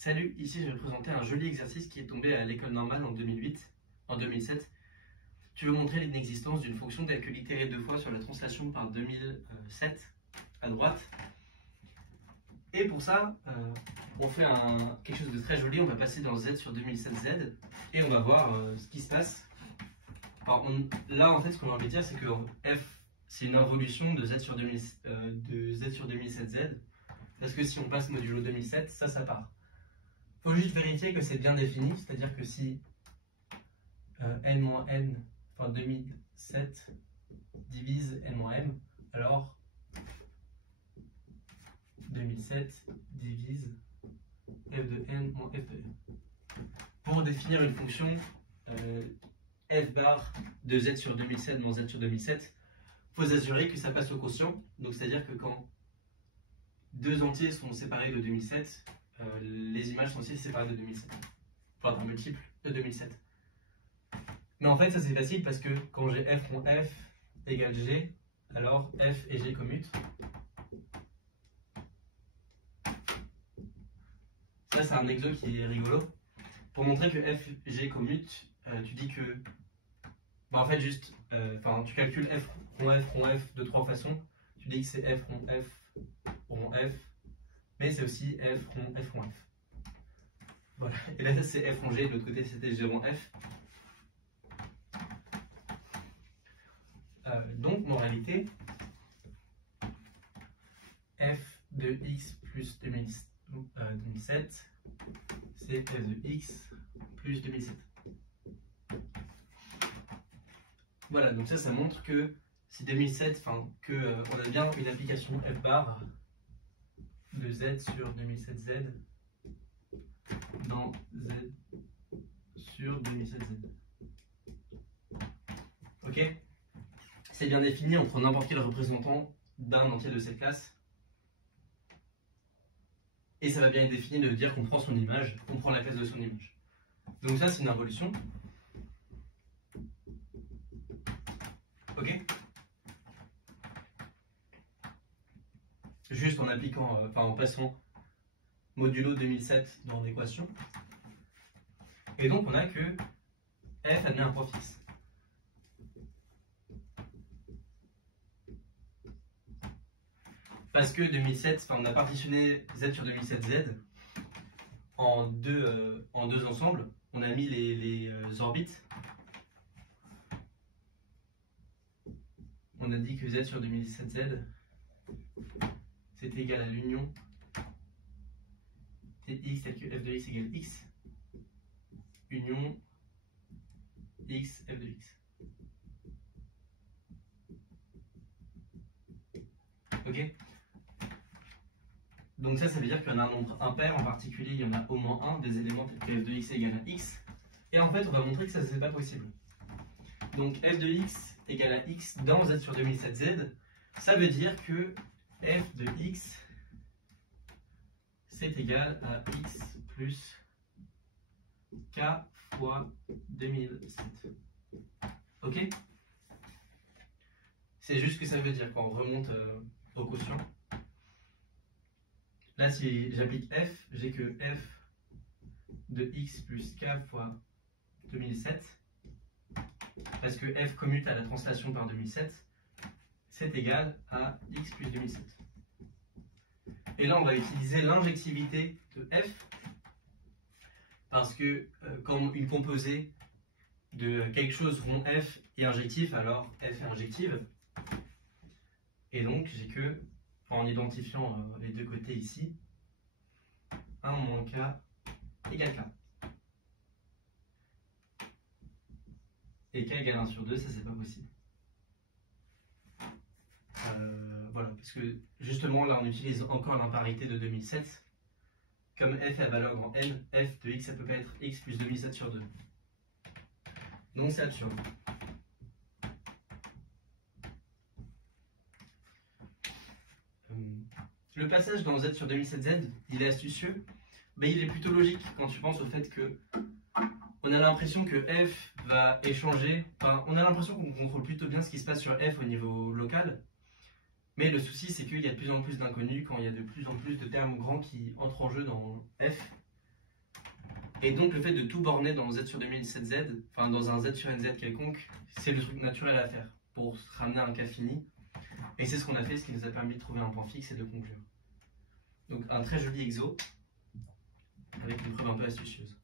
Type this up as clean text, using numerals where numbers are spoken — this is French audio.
Salut, ici je vais te présenter un joli exercice qui est tombé à l'école normale en 2007. Tu veux montrer l'inexistence d'une fonction telle que l'itérée deux fois sur la translation par 2007 à droite. Et pour ça, on fait quelque chose de très joli. On va passer dans Z sur 2007Z et on va voir ce qui se passe. Alors, là, en fait, ce qu'on a envie de dire, c'est que f, c'est une involution de Z sur 2007Z. Parce que si on passe modulo 2007, ça part. Il faut juste vérifier que c'est bien défini, c'est-à-dire que si n-n, enfin 2007 divise n-m, alors 2007 divise f de n moins f de n. Pour définir une fonction f bar de z sur 2007 moins z sur 2007, il faut s'assurer que ça passe au quotient. Donc c'est-à-dire que quand deux entiers sont séparés de 2007, les images sont aussi séparées de 2007. Enfin d'un multiple de 2007. Mais en fait ça c'est facile parce que quand j'ai f rond f égale g, alors f et g commutent. Ça c'est un exo qui est rigolo. Pour montrer que f et g commutent, tu dis que en fait juste tu calcules f rond f de trois façons. Tu dis que c'est f rond f, mais c'est aussi f rond f. Voilà. Et là c'est f rond g, de l'autre côté c'était g rond f. Donc moralité, f de x plus 2007, c'est f de x plus 2007. Voilà, donc ça montre que si 2007, on a bien une application f bar de z sur 2007z dans z sur 2007z. Ok? C'est bien défini, on prend n'importe quel représentant d'un entier de cette classe. Et ça va bien être défini de dire qu'on prend son image, qu'on prend la classe de son image. Donc ça, c'est une involution. Ok? Juste en appliquant, en passant modulo 2007 dans l'équation. Et donc on a que f admet un point fixe. Parce que 2007, on a partitionné z sur 2007z en deux ensembles. On a mis les orbites. On a dit que z sur 2007z c'est égal à l'union tx tel que f de x égale x union x f de x. Ok? Donc ça veut dire qu'il y en a un nombre impair, en particulier il y en a au moins un des éléments tels que f de x égale à x. Et en fait on va montrer que ça c'est pas possible. Donc f de x égale à x dans z sur 2007z, ça veut dire que f de x c'est égal à x plus k fois 2007. Ok? C'est juste ce que ça veut dire quand on remonte au quotient. Là, si j'applique f, j'ai que f de x plus k fois 2007, parce que f commute à la translation par 2007, c'est égal à x plus 2007. Et là, on va utiliser l'injectivité de f, parce que quand une composée de quelque chose rond f est injectif, alors f est injective. Et donc, j'ai que, en identifiant les deux côtés ici, 1 moins k égale k. Et k égale 1 sur 2, ça c'est pas possible. Voilà, parce que justement là on utilise encore l'imparité de 2007. Comme f est à valeur grand N, f de x ça peut pas être x plus 2007 sur 2. Donc c'est absurde. Le passage dans z sur 2007z, il est astucieux, mais il est plutôt logique quand tu penses au fait que on a l'impression que f va échanger, on a l'impression qu'on contrôle plutôt bien ce qui se passe sur f au niveau local, mais le souci c'est qu'il y a de plus en plus d'inconnus quand il y a de plus en plus de termes grands qui entrent en jeu dans f, Et donc le fait de tout borner dans z sur 2007z, enfin dans un z sur nz quelconque, c'est le truc naturel à faire pour se ramener à un cas fini. Et c'est ce qu'on a fait, ce qui nous a permis de trouver un point fixe et de conclure. Donc un très joli exo, avec une preuve un peu astucieuse.